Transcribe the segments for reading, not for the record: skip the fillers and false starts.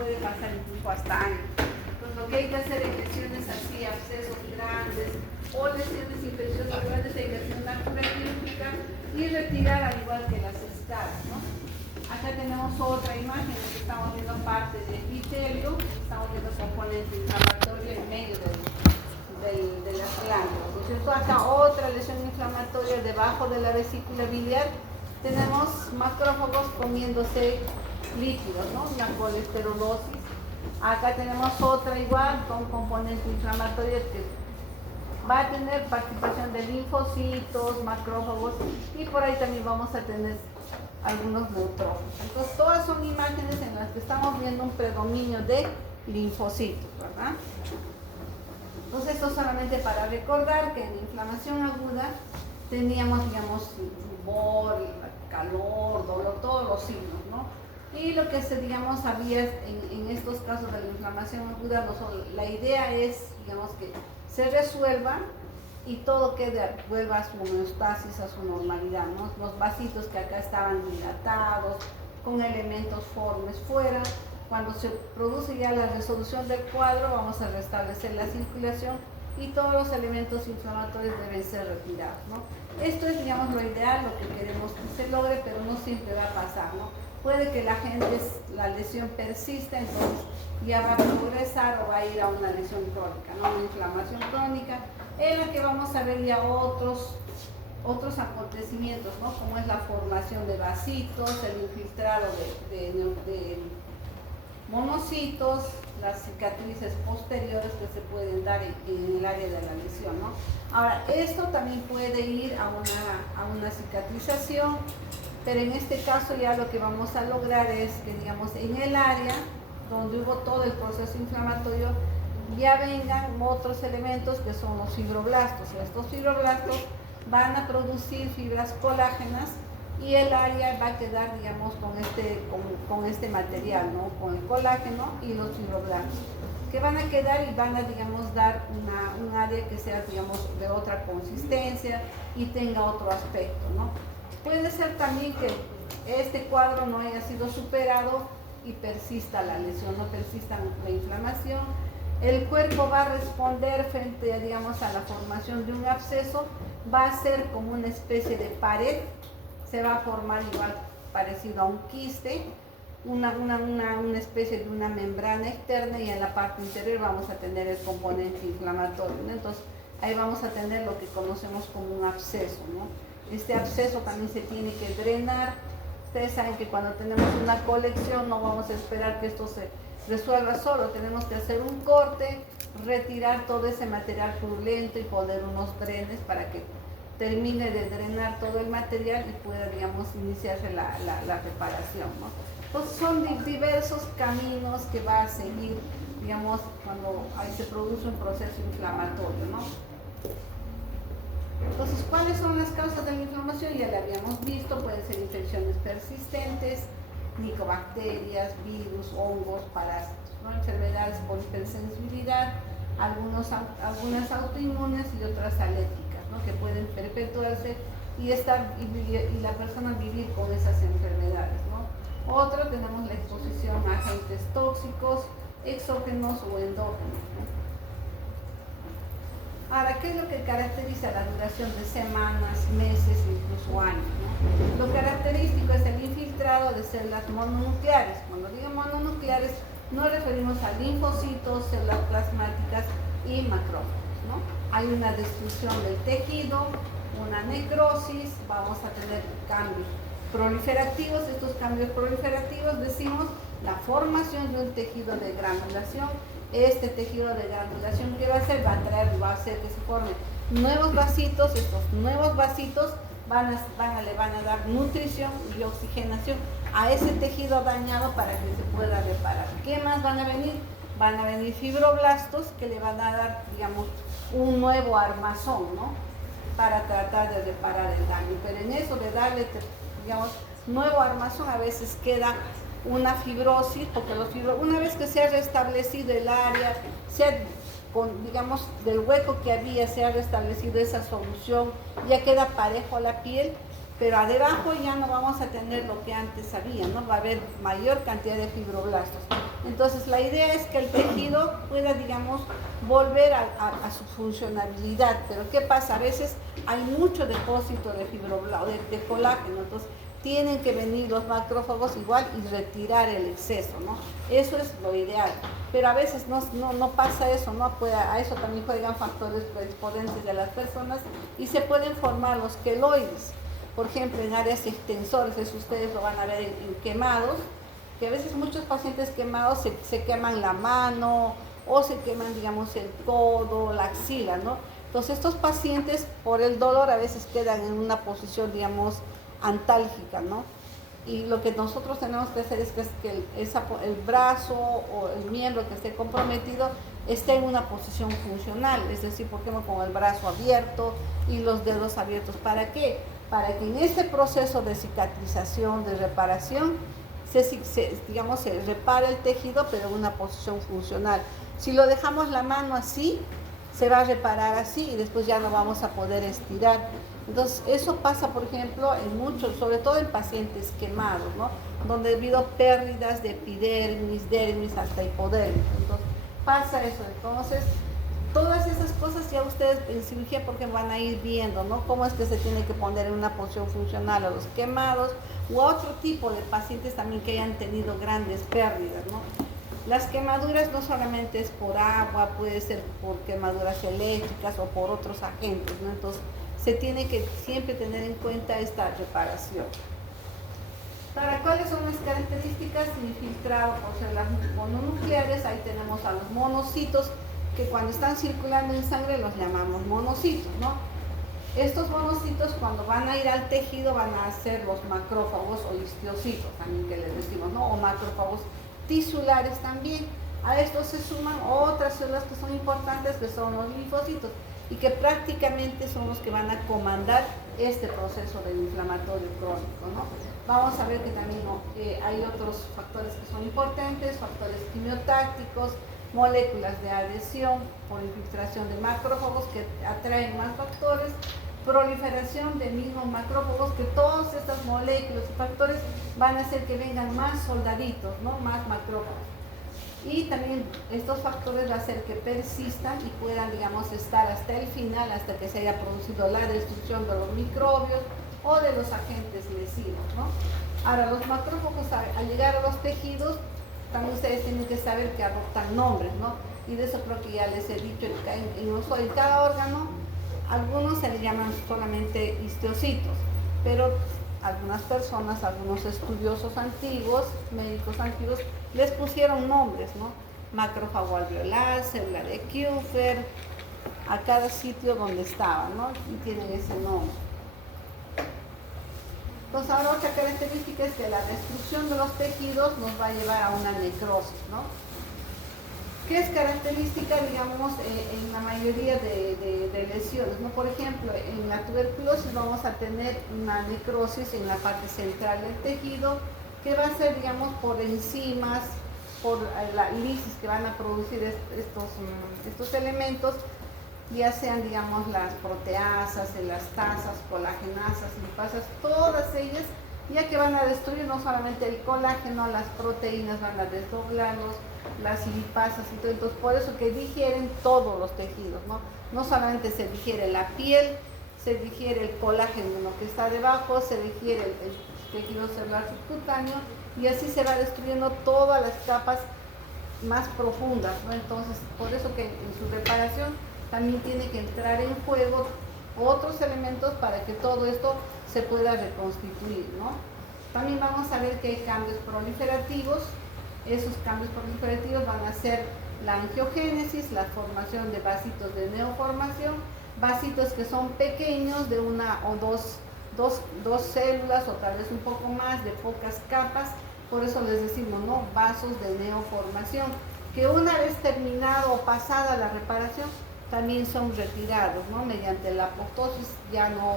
puede pasar incluso hasta años. Entonces lo que hay que hacer en lesiones así, abscesos grandes o lesiones infecciosas grandes, hay que hacer una cura quirúrgica y retirar al igual que las escalas, ¿no? Acá tenemos otra imagen en que estamos viendo parte del epitelio, estamos viendo componente inflamatorio en medio de las glándulas, ¿no es cierto? Acá otra lesión inflamatoria debajo de la vesícula biliar. Tenemos macrófagos comiéndose líquidos, ¿no? La colesterolosis. Acá tenemos otra igual con componente inflamatorio que va a tener participación de linfocitos, macrófagos, y por ahí también vamos a tener algunos neutrófilos. Entonces todas son imágenes en las que estamos viendo un predominio de linfocitos, ¿verdad? Entonces esto solamente para recordar que en la inflamación aguda teníamos, digamos, rubor, calor, dolor, todos los signos, ¿no? Y lo que se, digamos, había en estos casos de la inflamación aguda, la idea es, digamos, que se resuelva y todo vuelva a su homeostasis, a su normalidad, ¿no? Los vasitos que acá estaban dilatados, con elementos formes fuera, cuando se produce ya la resolución del cuadro, vamos a restablecer la circulación y todos los elementos inflamatorios deben ser retirados, ¿no? Esto es, digamos, lo ideal, lo que queremos que se logre, pero no siempre va a pasar, ¿no? Puede que la lesión persista, entonces ya va a progresar o va a ir a una lesión crónica, ¿no? Una inflamación crónica, en la que vamos a ver ya otros acontecimientos, ¿no? Como es la formación de vasitos, el infiltrado de monocitos, las cicatrices posteriores que se pueden dar en el área de la lesión, ¿no? Ahora, esto también puede ir a una cicatrización, pero en este caso ya lo que vamos a lograr es que, digamos, en el área donde hubo todo el proceso inflamatorio, ya vengan otros elementos que son los fibroblastos. Estos fibroblastos van a producir fibras colágenas y el área va a quedar, digamos, con este material, ¿no? Con el colágeno y los fibroblastos, que van a quedar y van a, digamos, dar un área que sea, digamos, de otra consistencia y tenga otro aspecto, ¿no? Puede ser también que este cuadro no haya sido superado y persista la lesión, no persista la inflamación. El cuerpo va a responder frente, digamos, a la formación de un absceso, va a ser como una especie de pared, se va a formar igual parecido a un quiste, una especie de una membrana externa, y en la parte interior vamos a tener el componente inflamatorio, ¿no? Entonces ahí vamos a tener lo que conocemos como un absceso, ¿no? Este absceso también se tiene que drenar. Ustedes saben que cuando tenemos una colección no vamos a esperar que esto se resuelva solo, tenemos que hacer un corte, retirar todo ese material purulento y poner unos drenes para que termine de drenar todo el material y pueda, digamos, iniciarse la reparación, ¿no? Entonces son diversos caminos que va a seguir, digamos, cuando ahí se produce un proceso inflamatorio, ¿no? Entonces, ¿cuáles son las causas de la inflamación? Ya la habíamos visto, pueden ser infecciones persistentes, micobacterias, virus, hongos, parásitos, ¿no? Enfermedades por hipersensibilidad, algunas autoinmunes y otras alérgicas, ¿no? Que pueden perpetuarse y la persona vivir con esas enfermedades, ¿no? Otro, tenemos la exposición a agentes tóxicos, exógenos o endógenos, ¿no? Ahora, ¿qué es lo que caracteriza la duración de semanas, meses, incluso años, ¿no? Lo característico es el infiltrado de células mononucleares. Cuando digo mononucleares, nos referimos a linfocitos, células plasmáticas y macrófagos, ¿no? Hay una destrucción del tejido, una necrosis, vamos a tener cambios proliferativos. Estos cambios proliferativos, decimos, la formación de un tejido de granulación. Este tejido de granulación, ¿qué va a hacer? Va a hacer que se formen nuevos vasitos. Estos nuevos vasitos le van a dar nutrición y oxigenación a ese tejido dañado para que se pueda reparar. ¿Qué más van a venir? Van a venir fibroblastos que le van a dar, digamos, un nuevo armazón, ¿no? Para tratar de reparar el daño. Pero en eso de darle, digamos, nuevo armazón, a veces queda una fibrosis, porque una vez que se ha restablecido el área, digamos, del hueco que había, se ha restablecido esa solución, ya queda parejo a la piel, pero debajo ya no vamos a tener lo que antes había, ¿no? Va a haber mayor cantidad de fibroblastos. Entonces la idea es que el tejido pueda, digamos, volver a su funcionalidad, pero ¿qué pasa? A veces hay mucho depósito de fibroblastos, de colágeno, entonces tienen que venir los macrófagos igual y retirar el exceso, ¿no? Eso es lo ideal, pero a veces no pasa eso, ¿no? A eso también juegan factores predisponentes de las personas y se pueden formar los queloides. Por ejemplo, en áreas extensoras, eso ustedes lo van a ver en quemados, que a veces muchos pacientes quemados se queman la mano o se queman, digamos, el codo, la axila, ¿no? Entonces estos pacientes por el dolor a veces quedan en una posición, digamos, antálgica, ¿no? Y lo que nosotros tenemos que hacer es que el brazo o el miembro que esté comprometido esté en una posición funcional, es decir, por ejemplo, con el brazo abierto y los dedos abiertos. ¿Para qué? Para que en este proceso de cicatrización, de reparación, digamos, se repare el tejido, pero en una posición funcional. Si lo dejamos la mano así, se va a reparar así y después ya no vamos a poder estirar. Entonces, eso pasa, por ejemplo, en muchos, sobre todo en pacientes quemados, ¿no? Donde ha habido pérdidas de epidermis, dermis, hasta hipodermis. Entonces, pasa eso. Entonces, todas esas cosas ya ustedes en cirugía porque van a ir viendo, ¿no? Cómo es que se tiene que poner en una posición funcional a los quemados u otro tipo de pacientes también que hayan tenido grandes pérdidas, ¿no? Las quemaduras no solamente es por agua, puede ser por quemaduras eléctricas o por otros agentes, ¿no? Entonces, se tiene que siempre tener en cuenta esta reparación. ¿Para cuáles son las características? Infiltrado por células mononucleares, ahí tenemos a los monocitos, que cuando están circulando en sangre los llamamos monocitos, ¿no? Estos monocitos cuando van a ir al tejido van a ser los macrófagos o histiocitos, también que les decimos, ¿no? O macrófagos tisulares también. A estos se suman otras células que son importantes, que son los linfocitos, y que prácticamente son los que van a comandar este proceso del inflamatorio crónico, ¿no? Vamos a ver que también hay otros factores que son importantes, factores quimiotácticos, moléculas de adhesión por infiltración de macrófagos que atraen más factores, proliferación de mismos macrófagos, que todas estas moléculas y factores van a hacer que vengan más soldaditos, ¿no? Más macrófagos. Y también estos factores van a hacer que persistan y puedan, digamos, estar hasta el final, hasta que se haya producido la destrucción de los microbios o de los agentes lesivos, ¿no? Ahora, los macrófagos al llegar a los tejidos, también ustedes tienen que saber que adoptan nombres, ¿no? Y de eso creo que ya les he dicho, en cada órgano, algunos se le llaman solamente histiocitos, pero algunas personas, algunos estudiosos antiguos, médicos antiguos, les pusieron nombres, ¿no? Macrófago alveolar, célula de Kupfer, a cada sitio donde estaba, ¿no? Y tienen ese nombre. Entonces, ahora otra característica es que la destrucción de los tejidos nos va a llevar a una necrosis, ¿no? ¿Qué es característica, digamos, en la mayoría de lesiones, ¿no? Por ejemplo, en la tuberculosis vamos a tener una necrosis en la parte central del tejido, que va a ser, digamos, por enzimas, por la lisis que van a producir estos elementos, ya sean, digamos, las proteasas, elastasas, colagenasas, lipasas, todas ellas, ya que van a destruir no solamente el colágeno, las proteínas van a desdoblarlos, las lipasas y todo. Entonces, por eso que digieren todos los tejidos, ¿no? No solamente se digiere la piel, se digiere el colágeno que está debajo, se digiere el tejido celular subcutáneo, y así se va destruyendo todas las capas más profundas, ¿no? Entonces, por eso que en su reparación también tiene que entrar en juego otros elementos para que todo esto se pueda reconstituir, ¿no? También vamos a ver que hay cambios proliferativos. Esos cambios proliferativos van a ser la angiogénesis, la formación de vasitos de neoformación, vasitos que son pequeños, de una o dos células o tal vez un poco más, de pocas capas. Por eso les decimos, ¿no? Vasos de neoformación, que una vez terminado o pasada la reparación, también son retirados, ¿no? Mediante la apoptosis ya no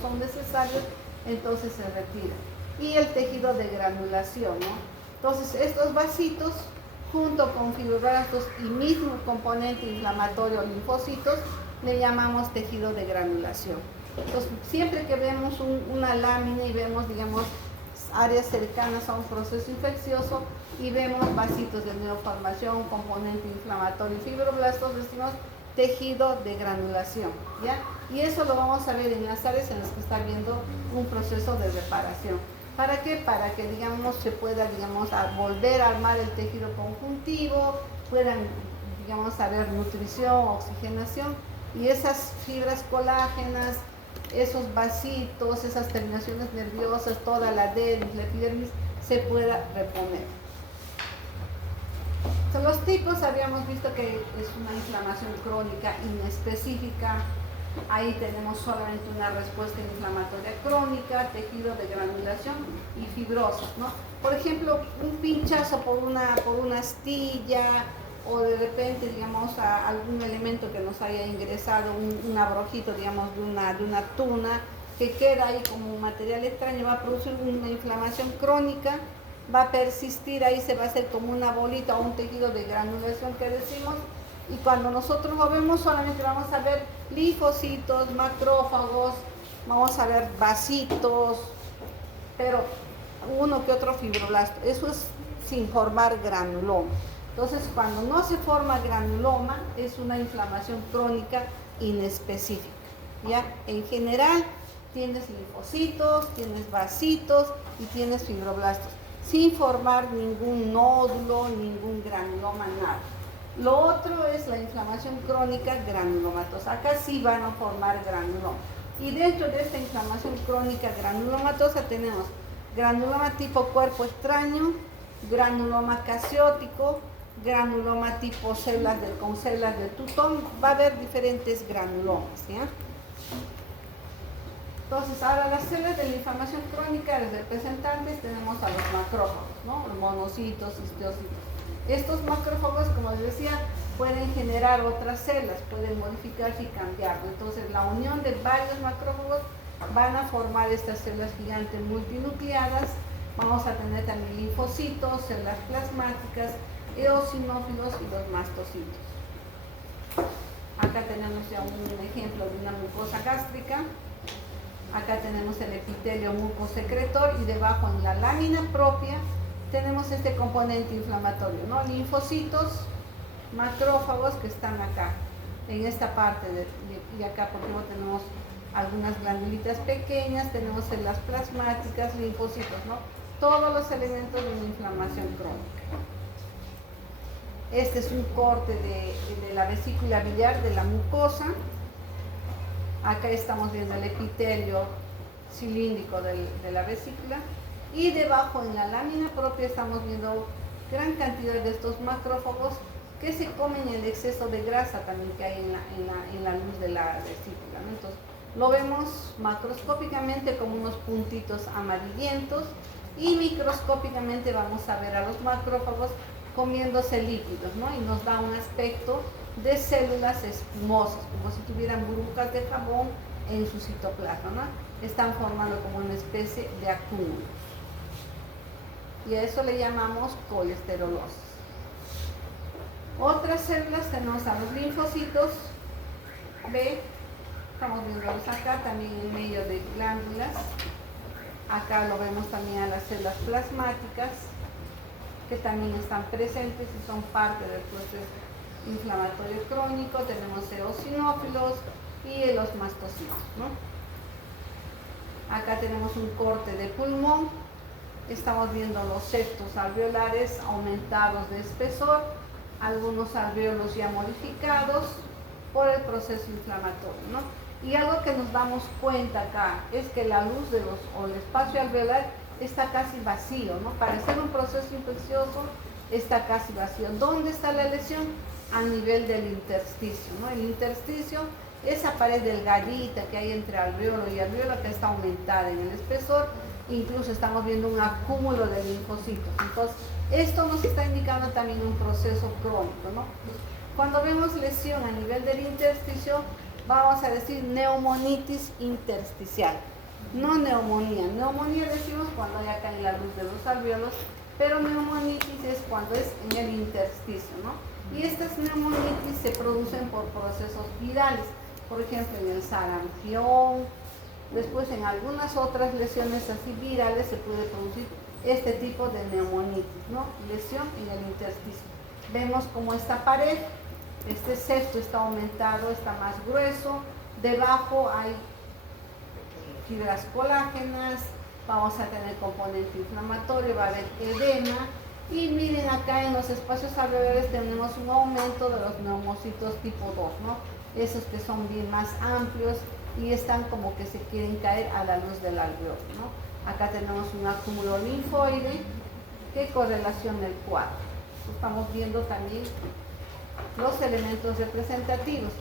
son necesarios, entonces se retiran. Y el tejido de granulación, ¿no? Entonces, estos vasitos, junto con fibroblastos y mismo componente inflamatorio linfocitos, le llamamos tejido de granulación. Entonces, siempre que vemos una lámina y vemos, digamos, áreas cercanas a un proceso infeccioso y vemos vasitos de neoformación, componente inflamatorio y fibroblastos, decimos tejido de granulación, ¿ya? Y eso lo vamos a ver en las áreas en las que está habiendo un proceso de reparación. ¿Para qué? Para que, digamos, se pueda, digamos, volver a armar el tejido conjuntivo, puedan, digamos, haber nutrición, oxigenación, y esas fibras colágenas, esos vasitos, esas terminaciones nerviosas, toda la dermis, la epidermis, se pueda reponer. Los tipos habíamos visto que es una inflamación crónica inespecífica. Ahí tenemos solamente una respuesta inflamatoria crónica, tejido de granulación y fibrosos, ¿no? Por ejemplo, un pinchazo por una astilla, o de repente, digamos, a algún elemento que nos haya ingresado, un abrojito, digamos, de una tuna, que queda ahí como un material extraño, va a producir una inflamación crónica, va a persistir ahí, se va a hacer como una bolita o un tejido de granulación que decimos, y cuando nosotros lo vemos solamente vamos a ver linfocitos, macrófagos, vamos a ver vasitos, pero uno que otro fibroblasto. Eso es sin formar granuloma. Entonces, cuando no se forma granuloma, es una inflamación crónica inespecífica, ¿ya? En general, tienes linfocitos, tienes vasitos y tienes fibroblastos, sin formar ningún nódulo, ningún granuloma, nada. Lo otro es la inflamación crónica granulomatosa. Acá sí van a formar granuloma. Y dentro de esta inflamación crónica granulomatosa tenemos granuloma tipo cuerpo extraño, granuloma casiótico, granuloma tipo con células de Tutón. Va a haber diferentes granulomas, ¿ya? Entonces, ahora las células de la inflamación crónica, los representantes, tenemos a los macrófagos, ¿no? Los monocitos, histiocytos. Estos macrófagos, como les decía, pueden generar otras células, pueden modificarse y cambiar. Entonces, la unión de varios macrófagos van a formar estas células gigantes multinucleadas. Vamos a tener también linfocitos, células plasmáticas, eosinófilos y los mastocitos. Acá tenemos ya un ejemplo de una mucosa gástrica. Acá tenemos el epitelio mucosecretor y debajo en la lámina propia tenemos este componente inflamatorio, ¿no? Linfocitos, macrófagos que están acá, en esta parte, y acá por ejemplo tenemos algunas glandulitas pequeñas, tenemos células plasmáticas, linfocitos, ¿no? Todos los elementos de una inflamación crónica. Este es un corte de la vesícula biliar de la mucosa. Acá estamos viendo el epitelio cilíndrico de la vesícula, y debajo en la lámina propia estamos viendo gran cantidad de estos macrófagos que se comen el exceso de grasa también que hay en la luz de la vesícula, ¿no? Entonces lo vemos macroscópicamente como unos puntitos amarillentos, y microscópicamente vamos a ver a los macrófagos comiéndose líquidos, ¿no? Y nos da un aspecto de células espumosas, como si tuvieran burbujas de jabón en su citoplasma, ¿no? Están formando como una especie de acúmulos. Y a eso le llamamos colesterolosis. Otras células tenemos a los linfocitos B, estamos viéndolos acá también en medio de glándulas. Acá lo vemos también a las células plasmáticas, que también están presentes y son parte del proceso inflamatorio crónico. Tenemos eosinófilos y los mastocitos, ¿no? Acá tenemos un corte de pulmón. Estamos viendo los septos alveolares aumentados de espesor, algunos alvéolos ya modificados por el proceso inflamatorio, ¿no? Y algo que nos damos cuenta acá es que la luz o el espacio alveolar está casi vacío, ¿no? Para ser un proceso infeccioso está casi vacío. ¿Dónde está la lesión? A nivel del intersticio, ¿no? El intersticio, esa pared delgadita que hay entre alvéolo y alvéolo, que está aumentada en el espesor. Incluso estamos viendo un acúmulo de linfocitos. Entonces, esto nos está indicando también un proceso crónico, ¿no? Cuando vemos lesión a nivel del intersticio, vamos a decir neumonitis intersticial, no neumonía. Neumonía decimos cuando hay acá en la luz de los alvéolos, pero neumonitis es cuando es en el intersticio, ¿no? Y estas neumonitis se producen por procesos virales, por ejemplo en el sarampión, Después en algunas otras lesiones así virales se puede producir este tipo de neumonitis, ¿no? Lesión en el intersticio. Vemos como esta pared, este cesto está aumentado, está más grueso, debajo hay fibras colágenas, vamos a tener componente inflamatorio, va a haber edema, y miren acá en los espacios alrededores tenemos un aumento de los neumocitos tipo 2, ¿no? Esos que son bien más amplios y están como que se quieren caer a la luz del alveolo, ¿no? Acá tenemos un acúmulo linfoide que correlaciona el cuadro. Estamos viendo también los elementos representativos.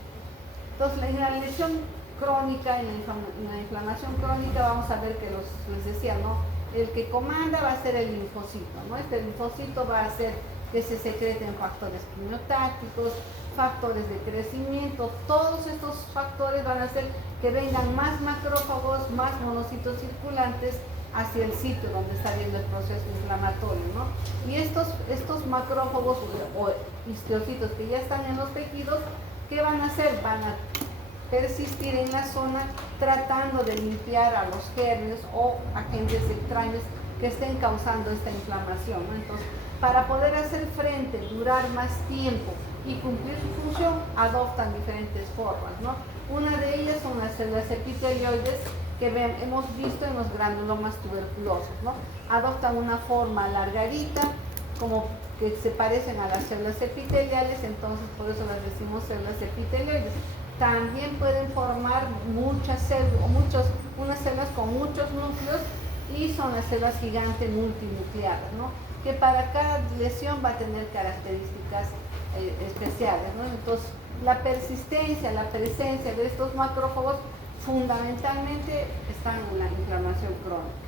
Entonces, en la lesión crónica, en la inflamación crónica, vamos a ver que les decía, ¿no? El que comanda va a ser el linfocito, ¿no? Este linfocito va a hacer que se secreten factores quimiotácticos, factores de crecimiento. Todos estos factores van a hacer que vengan más macrófagos, más monocitos circulantes hacia el sitio donde está habiendo el proceso inflamatorio, ¿no? Y estos macrófagos o histocitos que ya están en los tejidos, ¿qué van a hacer? Van a persistir en la zona tratando de limpiar a los gérmenes o agentes extraños que estén causando esta inflamación, ¿no? Entonces, para poder hacer frente, durar más tiempo y cumplir su función, adoptan diferentes formas, ¿no? Una de ellas son las células epitelioides que hemos visto en los granulomas tuberculosos, ¿no? Adoptan una forma alargadita, como que se parecen a las células epiteliales, entonces por eso las decimos células epitelioides. También pueden formar muchas células, unas células con muchos núcleos, y son las células gigantes multinucleadas, ¿no? Que para cada lesión va a tener características especiales, ¿no? Entonces, la persistencia, la presencia de estos macrófagos fundamentalmente están en la inflamación crónica.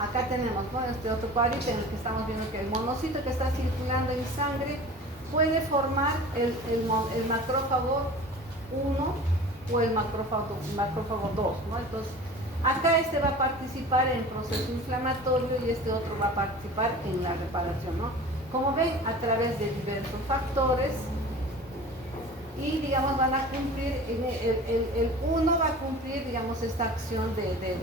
Acá tenemos, ¿no?, este otro cuadrito en el que estamos viendo que el monocito que está circulando en sangre puede formar el macrófago 1 o el macrófago 2, ¿no? Entonces, acá este va a participar en el proceso inflamatorio y este otro va a participar en la reparación, ¿no? Como ven, a través de diversos factores, y digamos van a cumplir, el 1 va a cumplir, digamos, esta acción de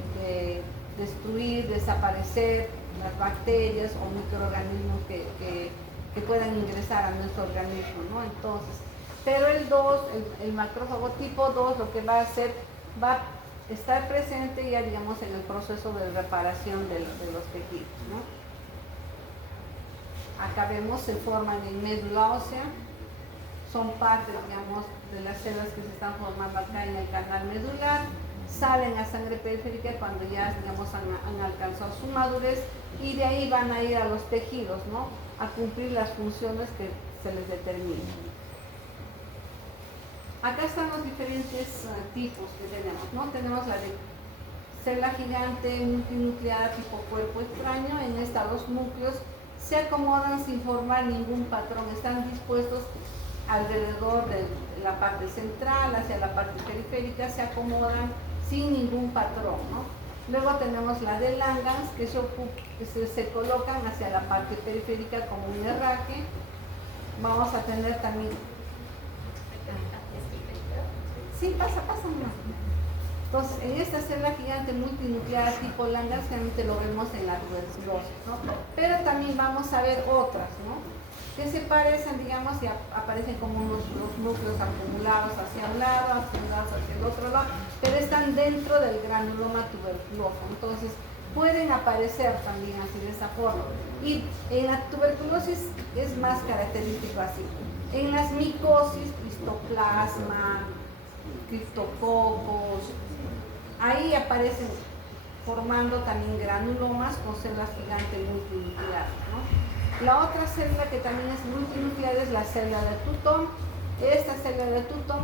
destruir, desaparecer las bacterias o microorganismos que puedan ingresar a nuestro organismo, ¿no? Entonces, pero el 2, el macrófago tipo 2, lo que va a hacer, va a estar presente ya, digamos, en el proceso de reparación de los tejidos, ¿no? Acá vemos, se forman en médula ósea, son parte, digamos, de las células que se están formando acá en el canal medular, salen a sangre periférica cuando ya, digamos, han alcanzado su madurez, y de ahí van a ir a los tejidos, ¿no?, a cumplir las funciones que se les determinen. Acá están los diferentes tipos que tenemos, ¿no? Tenemos la de célula gigante multinucleada tipo cuerpo extraño. En esta, los núcleos se acomodan sin formar ningún patrón, están dispuestos alrededor de la parte central, hacia la parte periférica, se acomodan sin ningún patrón, ¿no? Luego tenemos la de Langhans, que se colocan hacia la parte periférica como un herraje. Vamos a tener también... Sí, pasa más. Entonces, en esta célula gigante multinucleada tipo Langhans, generalmente lo vemos en la tuberculosis, ¿no? Pero también vamos a ver otras, ¿no?, que se parecen, digamos, y aparecen como los núcleos acumulados hacia un lado, acumulados hacia el otro lado, pero están dentro del granuloma tuberculoso. Entonces, pueden aparecer también así, de esa forma. Y en la tuberculosis es más característico así. En las micosis, histoplasma, criptococos, ahí aparecen formando también granulomas con células gigantes multinucleadas, ¿no? La otra célula que también es multinuclear es la célula de Touton. Esta célula de Touton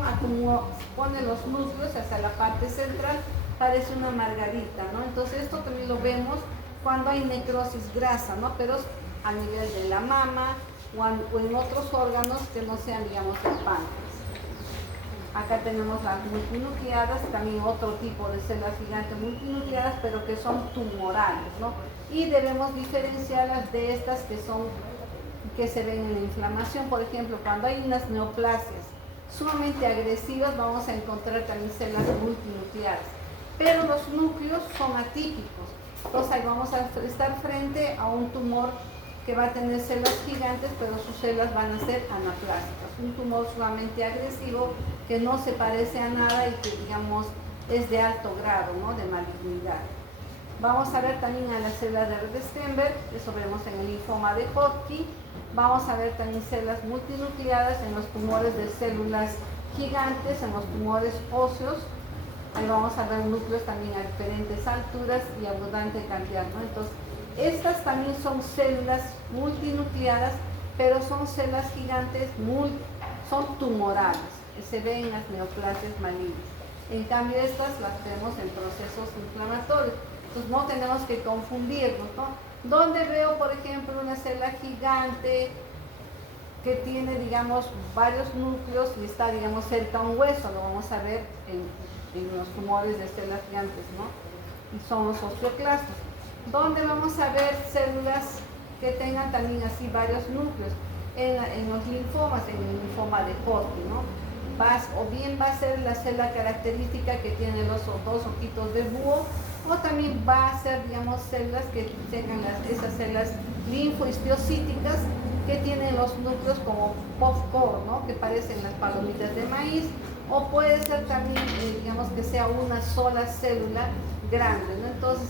pone los núcleos hacia la parte central, parece una margarita, ¿no? Entonces esto también lo vemos cuando hay necrosis grasa, ¿no?, pero a nivel de la mama o en otros órganos que no sean, digamos, el páncreas. Acá tenemos las multinucleadas, también otro tipo de células gigantes multinucleadas, pero que son tumorales, ¿no? Y debemos diferenciarlas de estas que se ven en la inflamación. Por ejemplo, cuando hay unas neoplasias sumamente agresivas, vamos a encontrar también células multinucleadas. pero los núcleos son atípicos. Entonces ahí vamos a estar frente a un tumor que va a tener células gigantes, pero sus células van a ser anaplásticas. Un tumor sumamente agresivo que no se parece a nada y que, digamos, es de alto grado, ¿no?, de malignidad. Vamos a ver también a las células de Redi-Steenberg, eso vemos en el linfoma de Hodgkin. Vamos a ver también células multinucleadas en los tumores de células gigantes, en los tumores óseos. Ahí vamos a ver núcleos también a diferentes alturas y abundante cantidad, ¿no? Entonces, estas también son células multinucleadas, pero son células gigantes, son tumorales, se ven en las neoplasias malignas. En cambio, estas las vemos en procesos inflamatorios. Entonces, no tenemos que confundirnos, ¿no? Donde veo, por ejemplo, una célula gigante que tiene, digamos, varios núcleos y está, digamos, cerca a un hueso, lo vamos a ver en los tumores de células gigantes, ¿no? Y son los osteoclastos. Donde vamos a ver células que tengan también así varios núcleos, en los linfomas, en el linfoma de Hodgkin, ¿no? O bien va a ser la célula característica que tiene los dos ojitos de búho, o también va a ser, digamos, células que tengan esas células linfohistiocytíticas que tienen los núcleos como popcorn, ¿no?, que parecen las palomitas de maíz, o puede ser también, digamos, que sea una sola célula grande, ¿no? Entonces,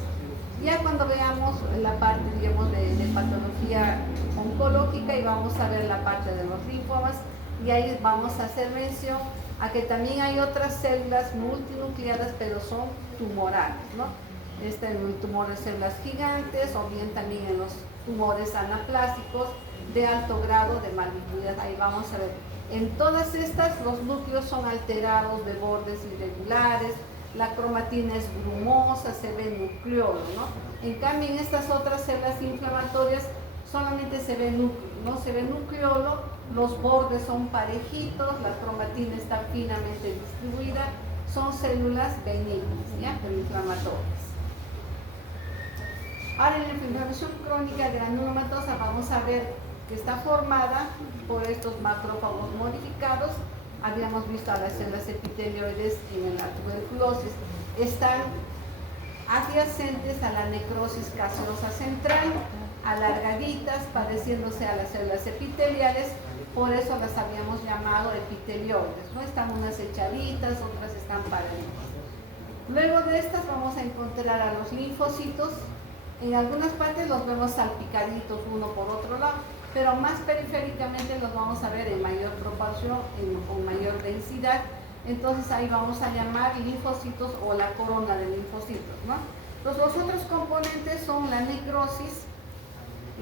ya cuando veamos la parte, digamos, de patología oncológica, y vamos a ver la parte de los linfomas, y ahí vamos a hacer mención a que también hay otras células multinucleadas, pero son tumorales, ¿no? En el tumor de células gigantes, o bien también en los tumores anaplásticos de alto grado de malignidad. Ahí vamos a ver. En todas estas, los núcleos son alterados, de bordes irregulares, la cromatina es grumosa, se ve nucleolo, ¿no? En cambio, en estas otras células inflamatorias solamente se ve núcleo, no se ve nucleolo, los bordes son parejitos, la cromatina está finamente distribuida, son células benignas, ¿ya?, pero inflamatorias. Ahora, en la inflamación crónica granulomatosa vamos a ver que está formada por estos macrófagos modificados. Habíamos visto a las células epitelioides en la tuberculosis, están adyacentes a la necrosis caseosa central, alargaditas, pareciéndose a las células epiteliales, por eso las habíamos llamado epitelioides, ¿no? Están unas echaditas, otras están paralelas. Luego de estas vamos a encontrar a los linfocitos. En algunas partes los vemos salpicaditos uno por otro lado, pero más periféricamente los vamos a ver en mayor proporción, con mayor densidad. Entonces ahí vamos a llamar linfocitos o la corona de linfocitos, ¿no? Entonces, los otros componentes son la necrosis,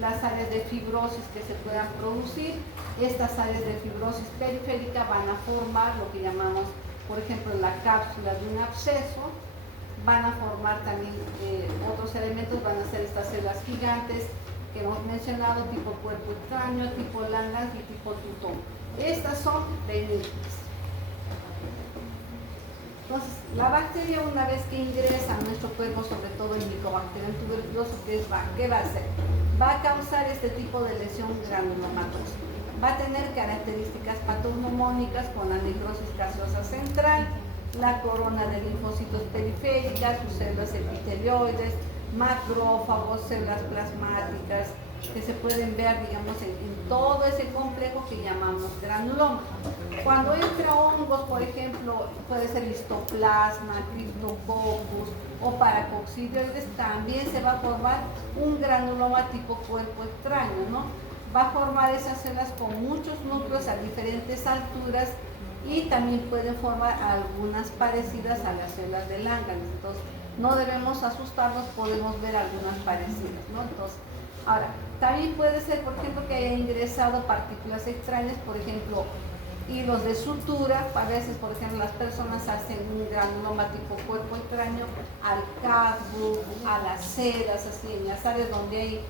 las áreas de fibrosis que se puedan producir. Estas áreas de fibrosis periférica van a formar lo que llamamos, por ejemplo, la cápsula de un absceso. Van a formar también otros elementos, van a ser estas células gigantes que hemos mencionado, tipo cuerpo extraño, tipo Langerhans y tipo Tutón. Estas son benignas. Entonces, la bacteria, una vez que ingresa a nuestro cuerpo, sobre todo el Mycobacterium tuberculoso, ¿qué va a hacer? Va a causar este tipo de lesión granulomatosa. Va a tener características patognomónicas con la necrosis caseosa central, la corona de linfocitos periféricas, sus células epitelioides, macrófagos, células plasmáticas, que se pueden ver, digamos, en todo ese complejo que llamamos granuloma. Cuando entra hongos, por ejemplo, puede ser histoplasma, cryptococcus o paracoccidioides, también se va a formar un granuloma tipo cuerpo extraño, ¿no? Va a formar esas células con muchos núcleos a diferentes alturas, y también pueden formar algunas parecidas a las células de Langerhans. Entonces, no debemos asustarnos, podemos ver algunas parecidas, ¿no? Entonces, ahora, también puede ser, por ejemplo, que haya ingresado partículas extrañas, por ejemplo, hilos de sutura. A veces, por ejemplo, las personas hacen un granuloma tipo cuerpo extraño al casco, a las ceras, así, en las áreas donde hay,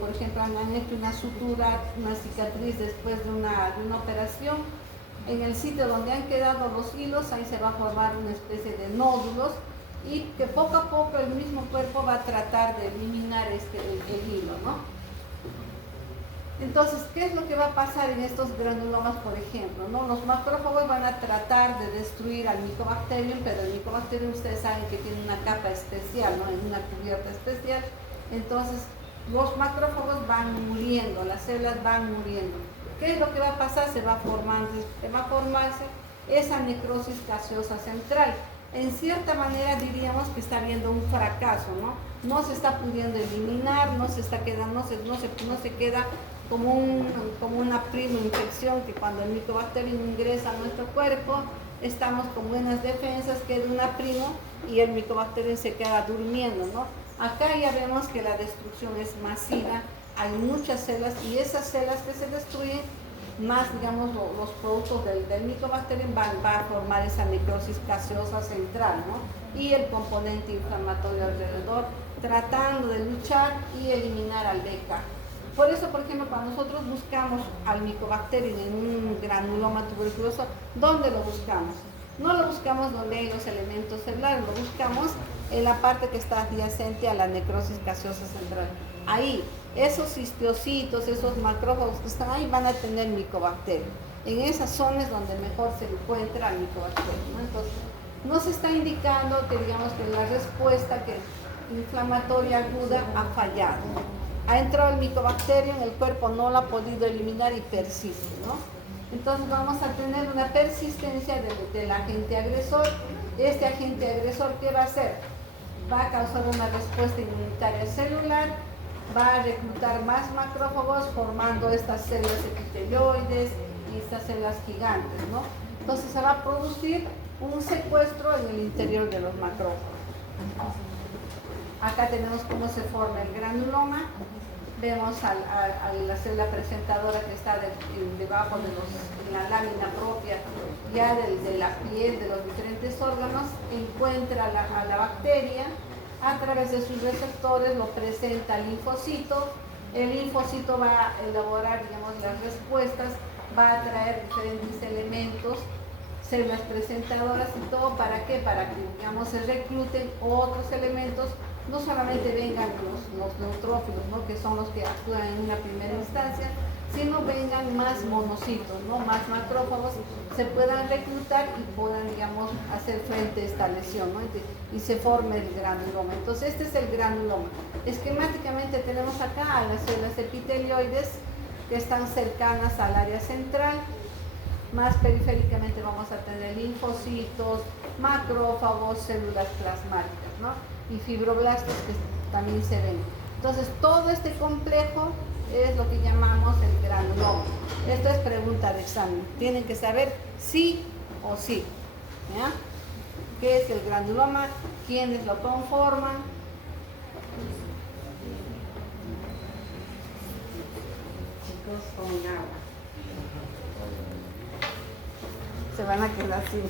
por ejemplo, han hecho una sutura, una cicatriz después de una operación. En el sitio donde han quedado los hilos, ahí se va a formar una especie de nódulos, y que poco a poco el mismo cuerpo va a tratar de eliminar el hilo, ¿no? Entonces, ¿qué es lo que va a pasar en estos granulomas, por ejemplo? ¿No? Los macrófagos van a tratar de destruir al Mycobacterium, pero el Mycobacterium ustedes saben que tiene una capa especial, ¿no? En una cubierta especial. Entonces, los macrófagos van muriendo, las células van muriendo. ¿Qué es lo que va a pasar? Se va a formarse esa necrosis gaseosa central. En cierta manera diríamos que está habiendo un fracaso, ¿no? No se está pudiendo eliminar, no se queda como una prima infección que cuando el Mycobacterium ingresa a nuestro cuerpo, estamos con buenas defensas, queda una prima y el Mycobacterium se queda durmiendo, ¿no? Acá ya vemos que la destrucción es masiva, hay muchas células y esas células que se destruyen, más digamos los productos del Mycobacterium va a formar esa necrosis gaseosa central, ¿no? Y el componente inflamatorio alrededor, tratando de luchar y eliminar al BK. Por eso, por ejemplo, cuando nosotros buscamos al Mycobacterium en un granuloma tuberculoso, ¿dónde lo buscamos? No lo buscamos donde hay los elementos celulares, lo buscamos en la parte que está adyacente a la necrosis gaseosa central. Ahí, esos histiocitos, esos macrófagos que están ahí van a tener Mycobacterium. En esas zonas donde mejor se encuentra el Mycobacterium, ¿no? Entonces, nos está indicando que digamos que la respuesta inflamatoria aguda ha fallado. Ha entrado el Mycobacterium, el cuerpo no lo ha podido eliminar y persiste, ¿no? Entonces vamos a tener una persistencia del agente agresor. Este agente agresor, ¿qué va a hacer? Va a causar una respuesta inmunitaria celular, va a reclutar más macrófagos formando estas células epitelioides y estas células gigantes, ¿no? Entonces se va a producir un secuestro en el interior de los macrófagos. Acá tenemos cómo se forma el granuloma. Vemos a la célula presentadora que está debajo de la lámina propia ya de la piel de los diferentes órganos, encuentra a la bacteria, a través de sus receptores lo presenta al linfocito. El linfocito va a elaborar, digamos, las respuestas, va a traer diferentes elementos, células presentadoras y todo, ¿para qué? Para que, digamos, se recluten otros elementos. No solamente vengan los neutrófilos, ¿no? Que son los que actúan en una primera instancia, sino vengan más monocitos, ¿no? Más macrófagos, se puedan reclutar y puedan, digamos, hacer frente a esta lesión, ¿no? Y se forme el granuloma. Entonces, este es el granuloma. Esquemáticamente tenemos acá a las células epitelioides que están cercanas al área central. Más periféricamente vamos a tener linfocitos, macrófagos, células plasmáticas, ¿no? Y fibroblastos que también se ven. Entonces, todo este complejo es lo que llamamos el granuloma. Esto es pregunta de examen. Tienen que saber sí o sí. ¿Ya? ¿Qué es el granuloma? ¿Quiénes lo conforman? Chicos, con agua. Se van a quedar sin.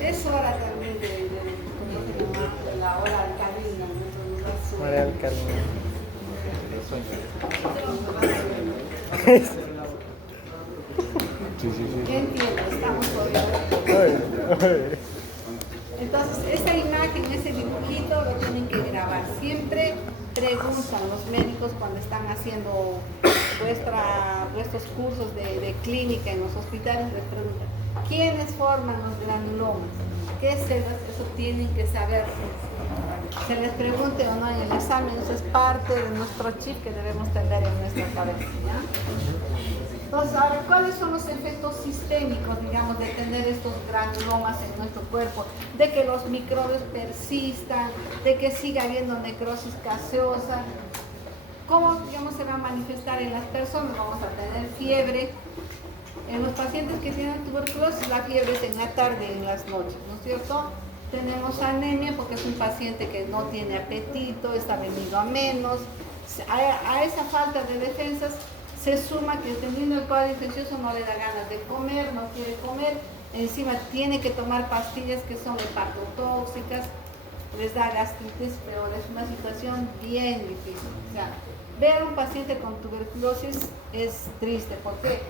Es hora también de la hora alcalina. Hora alcalina. ¿Qué entiendo? Estamos todavía. Entonces, esta imagen, ese dibujito lo tienen que grabar. Siempre preguntan los médicos cuando están haciendo vuestros cursos de clínica en los hospitales, les preguntan, ¿quiénes forman los granulomas? ¿Qué células? Eso tienen que saber. Se les pregunte o no en el examen, eso es parte de nuestro chip que debemos tener en nuestra cabeza, ¿ya? Entonces, ahora, ¿cuáles son los efectos sistémicos, digamos, de tener estos granulomas en nuestro cuerpo? De que los microbios persistan, de que siga habiendo necrosis gaseosa. ¿Cómo, digamos, se va a manifestar en las personas? Vamos a tener fiebre. En los pacientes que tienen tuberculosis, la fiebre es en la tarde y en las noches, ¿no es cierto? Tenemos anemia porque es un paciente que no tiene apetito, está venido a menos. A esa falta de defensas se suma que teniendo el cuadro infeccioso no le da ganas de comer, no quiere comer, encima tiene que tomar pastillas que son hepatotóxicas, les da gastritis, peor, es una situación bien difícil. O sea, ver a un paciente con tuberculosis es triste porque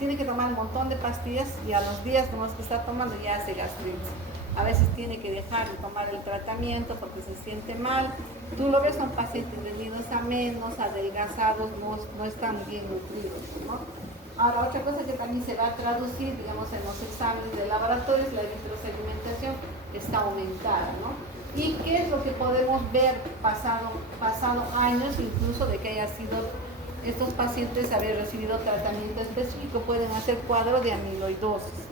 tiene que tomar un montón de pastillas y a los días nomás que está tomando ya hace gastritis. a veces tiene que dejar de tomar el tratamiento porque se siente mal. Tú lo ves, son pacientes venidos a menos, adelgazados, no están bien nutridos, ¿no? Ahora, otra cosa que también se va a traducir, digamos, en los exámenes de laboratorios, la electroalimentación está aumentada, ¿no? ¿Y qué es lo que podemos ver pasado años, incluso de que haya sido estos pacientes haber recibido tratamiento específico? Pueden hacer cuadro de amiloidosis.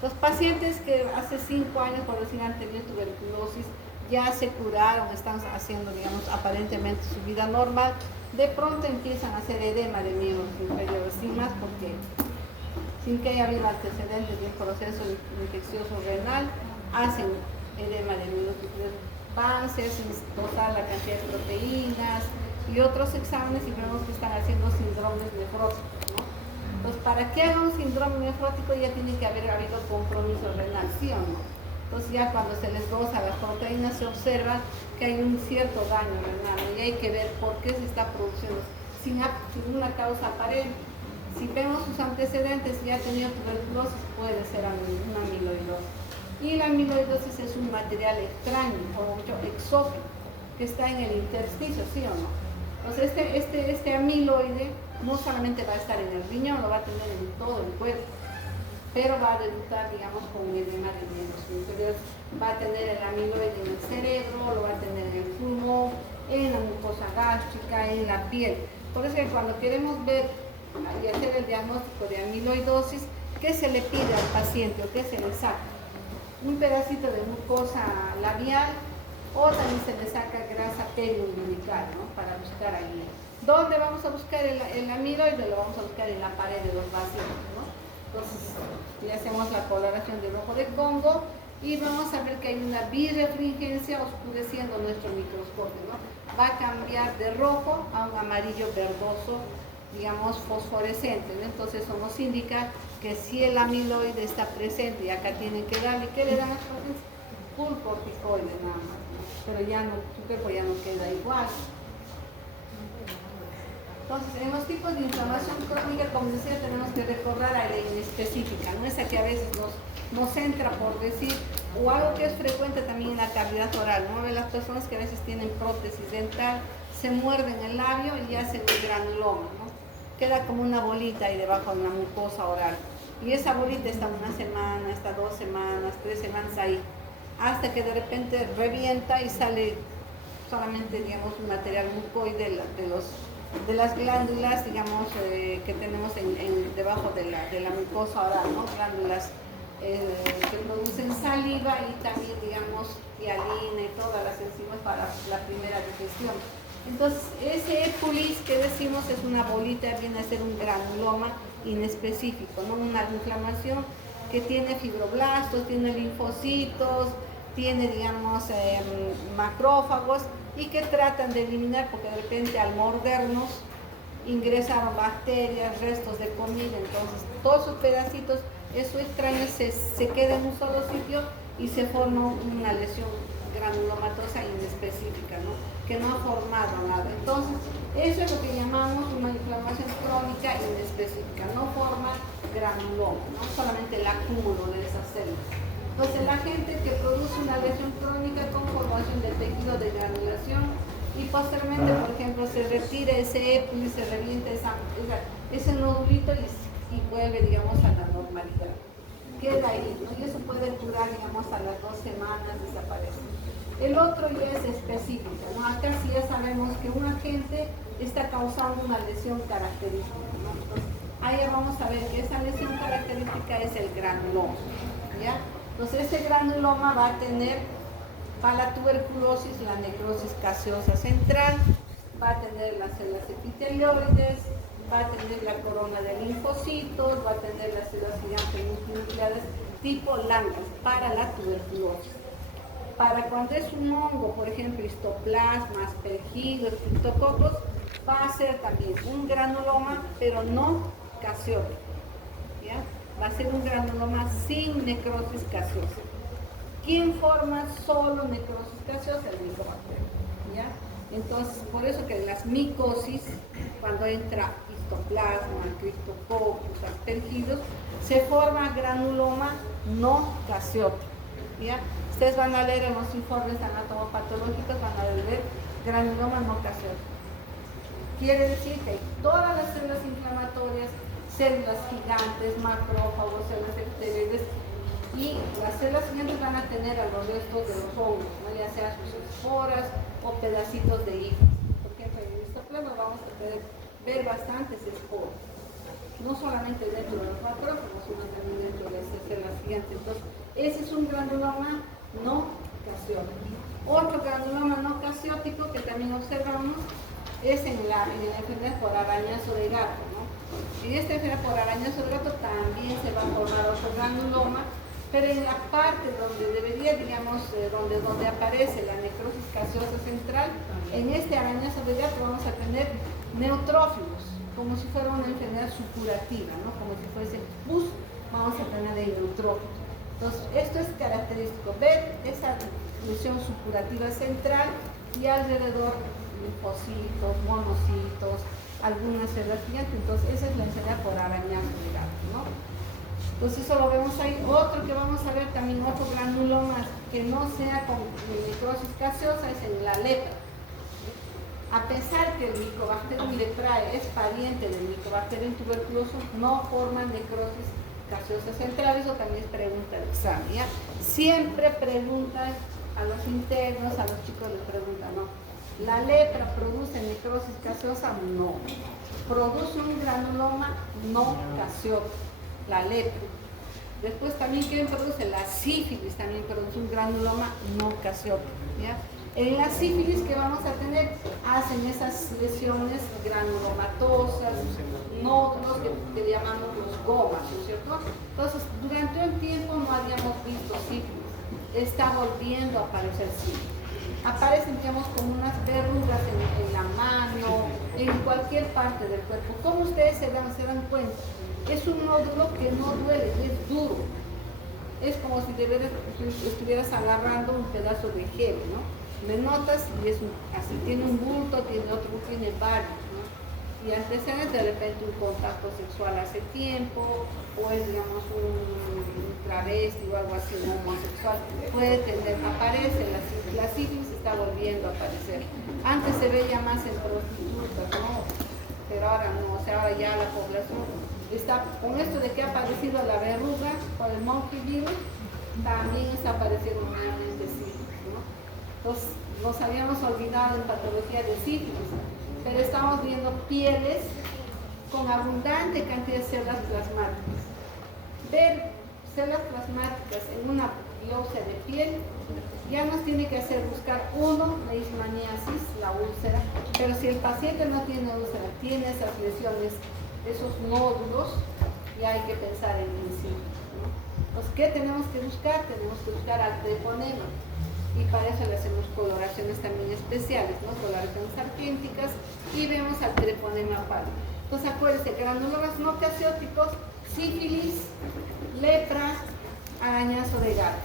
Los pacientes que hace 5 años, por decir, han tenido tuberculosis, ya se curaron, están haciendo, digamos, aparentemente su vida normal, de pronto empiezan a hacer edema de miembros inferiores, sin más, porque sin que haya habido antecedentes de un proceso infeccioso renal, hacen edema de miembros inferiores, van, se hacen dosar la cantidad de proteínas y otros exámenes y vemos que están haciendo síndromes nefróticos, ¿no? Entonces, para que haga un síndrome nefrótico ya tiene que haber habido compromiso renal, ¿sí o no? Entonces ya cuando se les dosa las proteínas se observa que hay un cierto daño renal y hay que ver por qué se está produciendo sin una causa aparente. Si vemos sus antecedentes, ya ha tenido tuberculosis, puede ser una amiloidosis. Y la amiloidosis es un material extraño o mucho exótico que está en el intersticio, ¿sí o no? Entonces este amiloide no solamente va a estar en el riñón, lo va a tener en todo el cuerpo, pero va a debutar, digamos, con edema de miembros inferiores. Va a tener el amiloide en el cerebro, lo va a tener en el pulmón, en la mucosa gástrica, en la piel. Por eso que cuando queremos ver y hacer el diagnóstico de amiloidosis, ¿qué se le pide al paciente o qué se le saca? Un pedacito de mucosa labial o también se le saca grasa periumbilical, ¿no? Para buscar ahí. ¿Dónde vamos a buscar el amiloide? Lo vamos a buscar en la pared de los vasos, ¿no? Entonces, le hacemos la coloración de rojo de Congo y vamos a ver que hay una birefringencia oscureciendo nuestro microscopio, ¿no? Va a cambiar de rojo a un amarillo verdoso, digamos, fosforescente, ¿no? Entonces, eso nos indica que si el amiloide está presente y acá tienen que darle, ¿qué le dan a los pacientes? Full corticoide nada más, ¿no? Pero ya no, su cuerpo ya no queda igual. Entonces, en los tipos de inflamación crónica, como decía, tenemos que recordar a la inespecífica, ¿no? Esa que a veces nos entra por decir, o algo que es frecuente también en la cavidad oral, ¿no? De las personas que a veces tienen prótesis dental, se muerden el labio y hacen un granuloma, ¿no? Queda como una bolita ahí debajo de una mucosa oral. Y esa bolita está 1 semana, está 2 semanas, 3 semanas ahí, hasta que de repente revienta y sale solamente, digamos, un material mucoide de las glándulas, digamos, que tenemos debajo de la mucosa oral, ¿no? Glándulas que producen saliva y también, digamos, hialina y todas las enzimas para la primera digestión. Entonces, ese épulis que decimos es una bolita, viene a ser un granuloma inespecífico, ¿no? Una inflamación que tiene fibroblastos, tiene linfocitos, tiene, digamos, macrófagos, y que tratan de eliminar porque de repente al mordernos ingresaron bacterias, restos de comida, entonces todos sus pedacitos, esos extraños se quedan en un solo sitio y se forma una lesión granulomatosa inespecífica, ¿no? Que no ha formado nada. Entonces, eso es lo que llamamos una inflamación crónica inespecífica, no forma granuloma, ¿no? Solamente el acúmulo de esas células. Entonces, la gente que produce una lesión crónica con formación de tejido de granulación y posteriormente, por ejemplo, se retira ese épulis, se revienta ese nodulito y vuelve, digamos, a la normalidad. Queda ahí, ¿no? Y eso puede curar, digamos, a las 2 semanas, desaparece. El otro ya es específico, ¿no? Acá sí ya sabemos que un agente está causando una lesión característica, ¿no? Entonces, ahí vamos a ver que esa lesión característica es el granuloma, ¿ya? Entonces, este granuloma va a tener, para la tuberculosis, la necrosis caseosa central, va a tener las células epitelioides, va a tener la corona de linfocitos, va a tener las células gigantes multinucleares tipo Langhans para la tuberculosis. Para cuando es un hongo, por ejemplo, histoplasma, aspergillus, criptococos, va a ser también un granuloma, pero no caseótico, ¿ya? Va a ser un granuloma sin necrosis gaseosa. ¿Quién forma solo necrosis gaseosa? El micobacterio, ¿ya? Entonces, por eso que en las micosis, cuando entra histoplasma, criptococcus, aspergillus, se forma granuloma no gaseótico. ¿ya? Ustedes van a leer en los informes anatomopatológicos, van a leer granuloma no caseoso. Quiere decir que todas las células inflamatorias, células gigantes, macrófagos, células epiteliales y las células gigantes van a tener a los restos de los hongos, ¿no? Ya sea sus esporas o pedacitos de hifas. Por ejemplo, en esta prueba vamos a poder ver bastantes esporas, no solamente dentro de los macrófagos, sino también dentro de las células gigantes. Entonces, ese es un granuloma no caseótico. Otro granuloma no caseótico que también observamos es en la enfermedad por arañazo de gato, ¿no? En esta enfermedad por arañazo de gato también se va a formar otro granuloma, pero en la parte donde debería, digamos, donde aparece la necrosis caseosa central, en este arañazo de gato vamos a tener neutrófilos, como si fuera una enfermedad supurativa, ¿no? Como si fuese pus, vamos a tener el neutrófilo. Entonces, esto es característico, ver esa lesión supurativa central y alrededor linfocitos, monocitos, algunas células gigantes. Entonces, esa es la enfermedad por arañazo de gato, ¿no? Entonces, eso lo vemos ahí. Otro que vamos a ver también, otro granuloma que no sea con necrosis gaseosa, es en la lepra. A pesar que el Mycobacterium leprae es pariente del Mycobacterium tuberculoso, no forma necrosis gaseosa central. Eso también es pregunta de examen, ¿ya? Siempre preguntan a los internos, a los chicos les preguntan, ¿no? ¿La lepra produce necrosis gaseosa? No. ¿Produce un granuloma? No gaseoso, la lepra. Después también, ¿quién produce? La sífilis también produce un granuloma no gaseoso, ¿ya? En la sífilis que vamos a tener, hacen esas lesiones granulomatosas, nódulos que llamamos los gomas, ¿no es cierto? Entonces, durante un tiempo no habíamos visto sífilis, está volviendo a aparecer sífilis. Aparecen, digamos, como unas verrugas en la mano, en cualquier parte del cuerpo. ¿Cómo ustedes se dan cuenta? Es un nódulo que no duele, es duro. Es como si estuvieras agarrando un pedazo de gel, ¿no? Me notas y es así, tiene un bulto, tiene otro, tiene varios, ¿no? Y antecede de repente un contacto sexual hace tiempo, o es, digamos, un travesti o algo así, un homosexual, puede tener, aparece, la sífilis está volviendo a aparecer. Antes se veía más en prostitutas, ¿no? Pero ahora no, o sea, ahora ya la población está, con esto de que ha aparecido la verruga por el monkey virus, también está apareciendo nuevamente sífilis, ¿no? Entonces, nos habíamos olvidado en patología de sífilis, pero estamos viendo pieles con abundante cantidad de células plasmáticas. Ver células plasmáticas en una biopsia de piel ya nos tiene que hacer buscar uno, la leishmaniasis, la úlcera, pero si el paciente no tiene úlcera, tiene esas lesiones, esos nódulos, ya hay que pensar en sífilis, ¿no? Entonces, ¿qué tenemos que buscar? Tenemos que buscar al treponema. Y para eso le hacemos coloraciones también especiales, ¿no? Coloraciones argénticas, y vemos al treponema pálido. Entonces, acuérdense, granulomas no caseóticos, sífilis, lepra, arañazo de gato,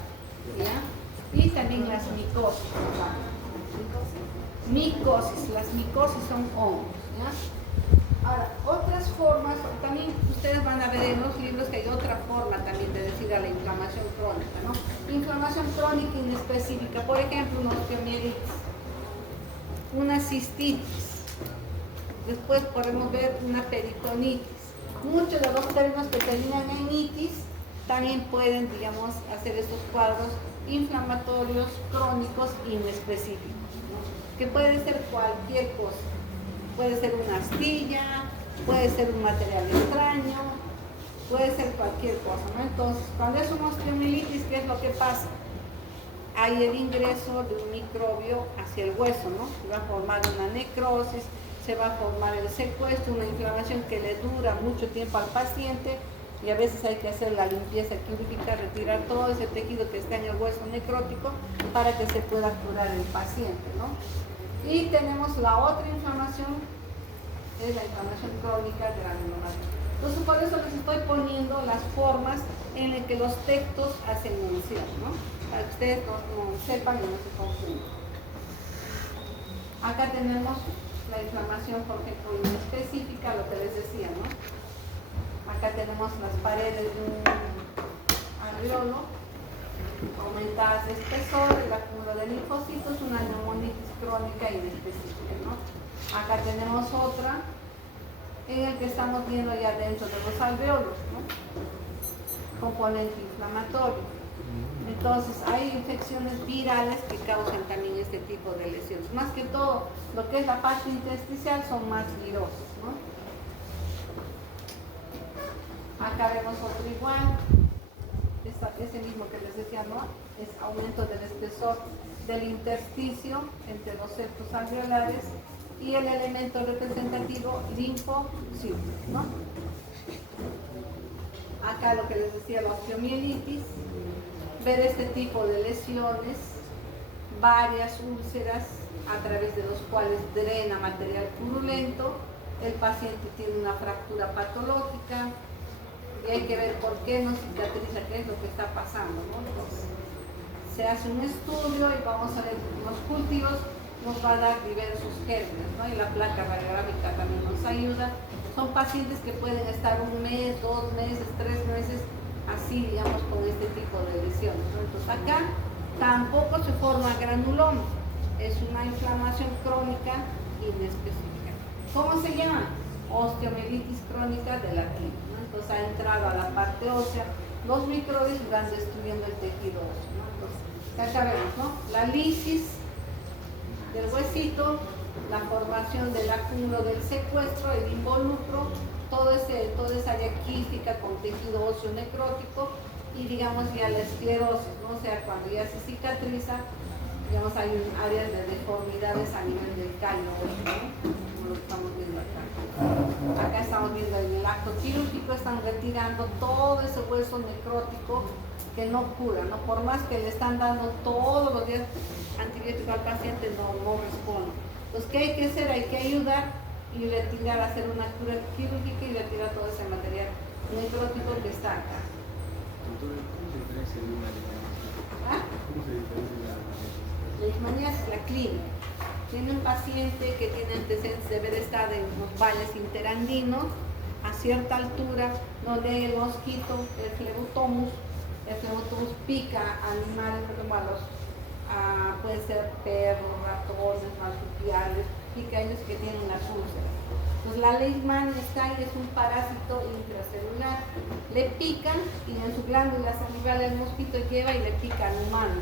¿ya? Y también las micosis, ¿no? Micosis, las micosis son hongos, ¿ya? Ahora, otras formas, también ustedes van a ver en los libros que hay otra forma también de decir a la inflamación crónica, ¿no? Inflamación crónica inespecífica, por ejemplo, una osteomielitis, una cistitis, después podemos ver una peritonitis. Muchos de los términos que terminan en itis también pueden, digamos, hacer estos cuadros inflamatorios crónicos inespecíficos, ¿no? Que puede ser cualquier cosa. Puede ser una astilla, puede ser un material extraño, puede ser cualquier cosa, ¿no? Entonces, cuando es una osteomielitis, ¿qué es lo que pasa? Hay el ingreso de un microbio hacia el hueso, ¿no? Se va a formar una necrosis, se va a formar el secuestro, una inflamación que le dura mucho tiempo al paciente, y a veces hay que hacer la limpieza quirúrgica, retirar todo ese tejido que está en el hueso necrótico para que se pueda curar el paciente, ¿no? Y tenemos la otra inflamación, es la inflamación crónica granulomática. Entonces, por eso les estoy poniendo las formas en las que los textos hacen mención, ¿no? Para que ustedes no sepan y no se confundan. Acá tenemos la inflamación, por ejemplo, inespecífica, lo que les decía, ¿no? Acá tenemos las paredes de un alveolo, aumentadas de espesor, el acúmulo de linfocitos, una neumonitis crónica inespecífica, ¿no? Acá tenemos otra en el que estamos viendo ya dentro de los alveolos, ¿no? Componente inflamatorio. Entonces hay infecciones virales que causan también este tipo de lesiones. Más que todo, lo que es la parte intersticial son más virosas, ¿no? Acá vemos otro igual, ese mismo que les decía, ¿no? Es aumento del espesor del intersticio entre los septos alveolares y el elemento representativo linfocitos, ¿no? Acá lo que les decía, la osteomielitis, ver este tipo de lesiones, varias úlceras a través de los cuales drena material purulento, el paciente tiene una fractura patológica y hay que ver por qué no cicatriza, qué es lo que está pasando, ¿no? Entonces, se hace un estudio y vamos a ver los cultivos, nos va a dar diversos gérmenes, ¿no? Y la placa radiográfica también nos ayuda. Son pacientes que pueden estar 1 mes, 2 meses, 3 meses, así digamos con este tipo de lesiones, ¿no? Entonces acá tampoco se forma granuloma, es una inflamación crónica inespecífica. ¿Cómo se llama? Osteomielitis crónica de latín, ¿no? Entonces ha entrado a la parte ósea, los microbios van destruyendo el tejido óseo, ¿no? Entonces acá vemos, ¿no? La lisis del huesito, la formación del acúmulo del secuestro, el involucro, toda esa área quística con tejido óseo necrótico y digamos ya la esclerosis, ¿no? O sea, cuando ya se cicatriza, digamos hay áreas de deformidades a nivel del callo óseo, ¿no? Como lo estamos viendo acá. Acá estamos viendo en el acto quirúrgico, están retirando todo ese hueso necrótico que no cura, ¿no? Por más que le están dando todos los días antibiótico al paciente, no responde. Entonces, ¿qué hay que hacer? Hay que ayudar y retirar, hacer una cura quirúrgica y retirar todo ese material necrótico que está acá. Doctora, ¿cómo se diferencia de una leishmaniasis? ¿Ah? ¿Cómo se diferencia de la Leishmaniasis, la clínica. Tiene un paciente que tiene antecedentes de haber estado en los valles interandinos, a cierta altura, donde el mosquito, el Phlebotomus pica a animales, puede ser perros, ratones, marsupiales, pica a ellos que tienen las úlceras. Entonces la leishmania está ahí, es un parásito intracelular. Le pican y en su glándula salival el mosquito lleva y le pica al humano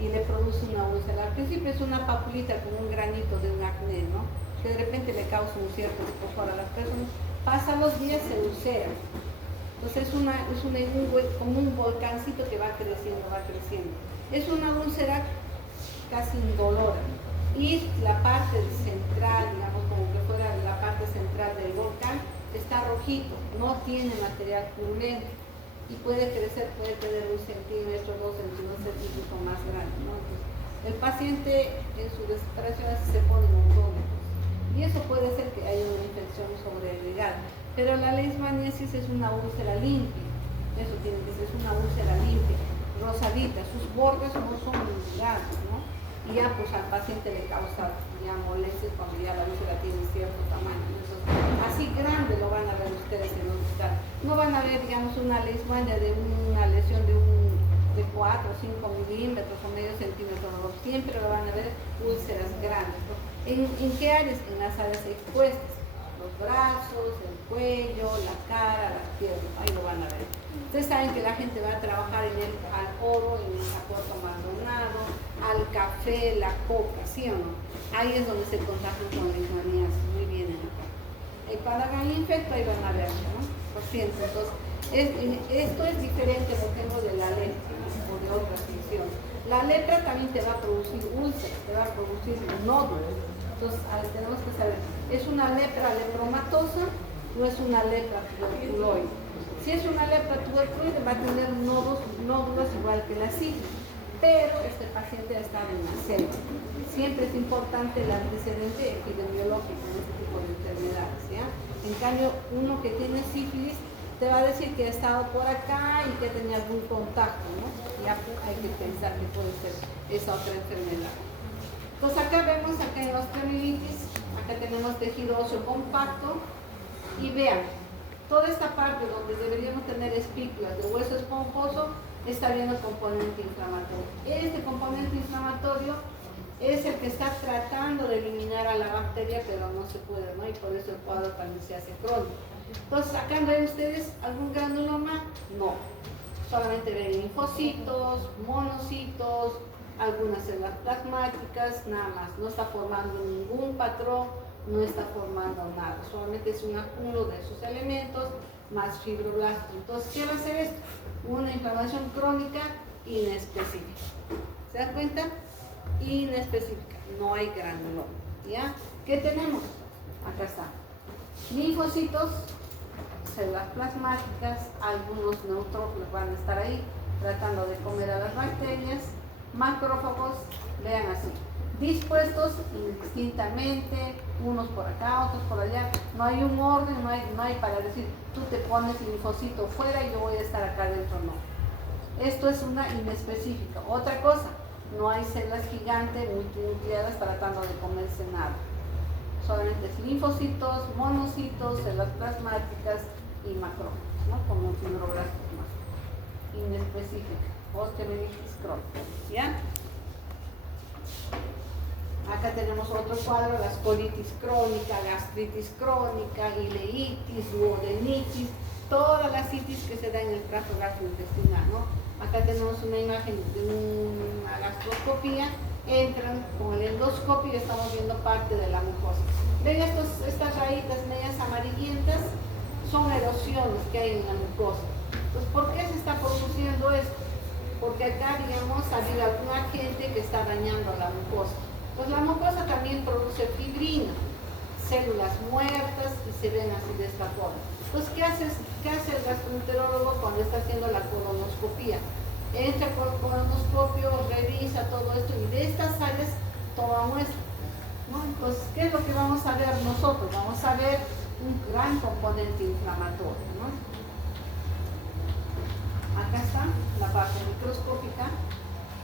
y le produce una úlcera. Al principio es una papulita con un granito de un acné, ¿no? Que de repente le causa un cierto escozor a las personas. Pasan los días, se ulcera. Entonces es como un volcancito que va creciendo, va creciendo. Es una úlcera casi indolora. Y la parte central, digamos, como que fuera la parte central del volcán, está rojito, no tiene material purulento y puede crecer, puede tener 1 centímetro, 2 centímetros, incluso más grande, ¿no? Entonces, el paciente en su desesperación se pone un montón de cosas. Y eso puede ser que haya una infección sobreagregada. Pero la leishmaniasis es una úlcera limpia, eso tiene que ser, es una úlcera limpia, rosadita, sus bordes no son largos, ¿no? Y ya pues al paciente le causa ya molestias cuando ya la úlcera tiene cierto tamaño. Entonces, así grande lo van a ver ustedes en el hospital. No van a ver, digamos, una leishmania de una lesión de 4 o 5 milímetros o medio centímetro, no, siempre lo van a ver úlceras grandes, ¿no? ¿En qué áreas? En las áreas expuestas, los brazos, el cuello, la cara, las piernas, ahí lo van a ver. Ustedes saben que la gente va a trabajar al oro, en el Puerto Maldonado, al café, la coca, ¿sí o no? Ahí es donde se contagian con leishmaniasis, muy bien en acá. Y cuando hagan el infecto, ahí van a ver, ¿no? Por cierto, entonces, esto es diferente, por ejemplo, de la lepra o de otras infecciones. La lepra también te va a producir úlceras, te va a producir nódulos. Entonces, tenemos que saber, ¿es una lepra lepromatosa o es una lepra tuberculoide? Si es una lepra tuberculoide va a tener nódulos igual que la sífilis, pero este paciente ha estado en la selva. Siempre es importante el antecedente epidemiológico en este tipo de enfermedades, ¿ya? En cambio, uno que tiene sífilis te va a decir que ha estado por acá y que tenía algún contacto, ¿no? Ya hay que pensar que puede ser esa otra enfermedad. Entonces acá vemos, acá en osteomielitis, acá tenemos tejido óseo compacto y vean, toda esta parte donde deberíamos tener espículas de hueso esponjoso está habiendo componente inflamatorio. Este componente inflamatorio es el que está tratando de eliminar a la bacteria, pero no se puede, ¿no? Y por eso el cuadro también se hace crónico. Entonces, acá no ven ustedes algún granuloma, no. Solamente ven linfocitos, monocitos, algunas células plasmáticas, nada más. No está formando ningún patrón, no está formando nada. Solamente es un acúmulo de esos elementos más fibroblastos. Entonces, ¿qué va a hacer esto? Una inflamación crónica inespecífica. ¿Se dan cuenta? Inespecífica. No hay granuloma. ¿Ya? ¿Qué tenemos? Acá está. Linfocitos, células plasmáticas, algunos neutrófilos van a estar ahí tratando de comer a las bacterias, macrófagos, vean así, dispuestos indistintamente, unos por acá, otros por allá, no hay un orden, no hay para decir, tú te pones linfocito fuera y yo voy a estar acá dentro, no. Esto es una inespecífica. Otra cosa, no hay células gigantes multinucleadas tratando de comerse nada. Solamente es linfocitos, monocitos, células plasmáticas y macrófagos, ¿no? Como fibroblastos más. Inespecífica, osteomielitis crónica, ¿ya? Acá tenemos otro cuadro, las colitis crónica, gastritis crónica, ileitis, duodenitis, todas las itis que se dan en el tracto gastrointestinal, ¿no? Acá tenemos una imagen de una gastroscopía, entran con el endoscopio y estamos viendo parte de la mucosa. ¿Ven estas rayitas medias amarillentas? Son erosiones que hay en la mucosa. Entonces, ¿por qué se está produciendo esto? Porque acá, digamos, ha habido algún agente que está dañando la mucosa. Pues la mucosa también produce fibrina, células muertas y se ven así de esta forma. Entonces, ¿qué hace el gastroenterólogo cuando está haciendo la colonoscopía? Entra con el colonoscopio, revisa todo esto y de estas áreas toma muestra, ¿no? Entonces, ¿qué es lo que vamos a ver nosotros? Vamos a ver un gran componente inflamatorio, ¿no? Acá está la parte microscópica,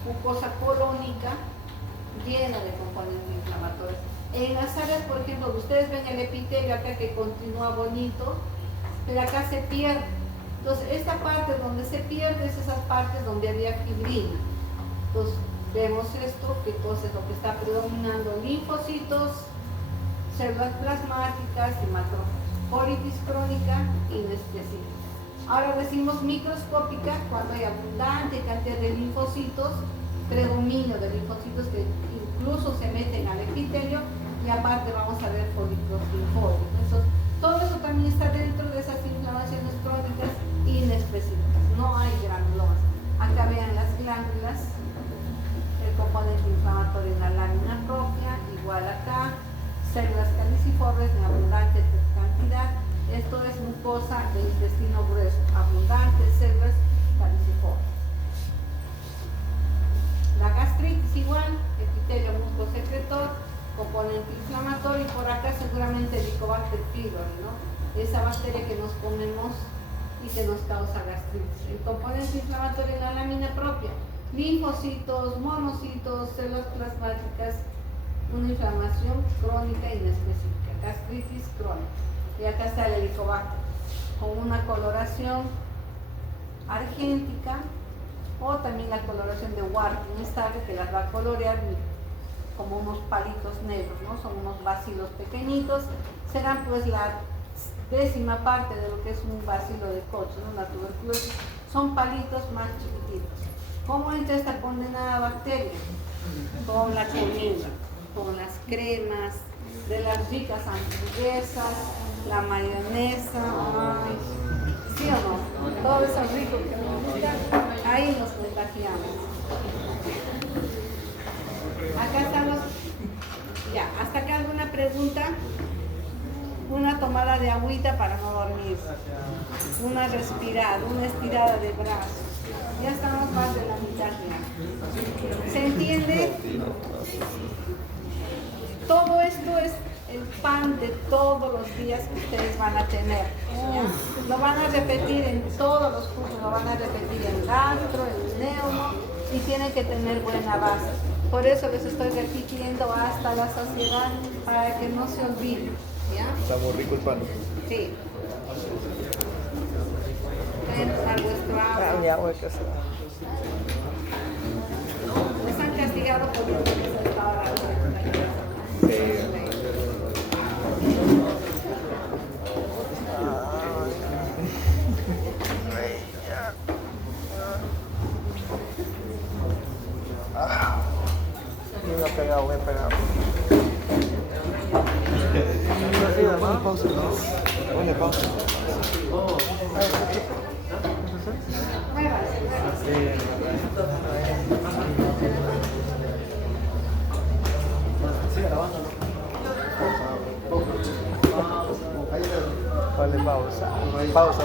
mucosa colónica, llena de componentes inflamatorios. En las áreas, por ejemplo, ustedes ven el epitelio acá que continúa bonito, pero acá se pierde. Entonces, esta parte donde se pierde es esas partes donde había fibrina. Entonces, vemos esto, que entonces lo que está predominando, linfocitos, células plasmáticas y macrófagos. Colitis crónica inespecífica. Ahora decimos microscópica cuando hay abundante cantidad de linfocitos, predominio de linfocitos que incluso se meten al epitelio y aparte vamos a ver folículos linfóides. Todo eso también está dentro de esas inflamaciones crónicas inespecíficas. No hay granulomas. Acá vean las glándulas, el componente inflamatorio en la lámina propia, igual acá, células caliciformes en abundante cantidad. Esto es mucosa del intestino grueso, abundantes células caliciformes. La gastritis igual, epitelio mucosecretor, componente inflamatorio, y por acá seguramente Helicobacter pylori, ¿no? Esa bacteria que nos comemos y que nos causa gastritis. El componente inflamatorio en la lámina propia, linfocitos, monocitos, células plasmáticas, una inflamación crónica inespecífica, gastritis crónica. Y acá está el Helicobacter, con una coloración argéntica, o también la coloración de Warthin estable, que las va a colorear como unos palitos negros, ¿no? Son unos bacilos pequeñitos, serán pues la 10ª parte de lo que es un bacilo de Koch, ¿no? La tuberculosis, son palitos más chiquititos. ¿Cómo entra esta condenada bacteria? Con la comida, con las cremas, de las ricas hamburguesas, la mayonesa, ay, ¿sí o no? Todo eso rico que nos gusta, ahí nos contagiamos. Acá estamos, ya, hasta acá alguna pregunta, una tomada de agüita para no dormir, una respirada, una estirada de brazos, ya estamos más de la mitad ya. ¿Se entiende? Todo esto es el pan de todos los días que ustedes van a tener, ¿ya? Lo van a repetir en todos los cursos, lo van a repetir en gastro, en neumo, y tienen que tener buena base. Por eso les estoy repitiendo hasta la saciedad, para que no se olviden, ¿ya? Está muy rico el pan. Sí. Pueden tomar vuestro agua. Ah, mi agua, que se Les han castigado por lo que les estaba dando. Me he pegado, me he pegado. Ponle pausa, ¿no? Ponle pausa. Sigue grabando, ¿no? Ponle pausa. Pausa.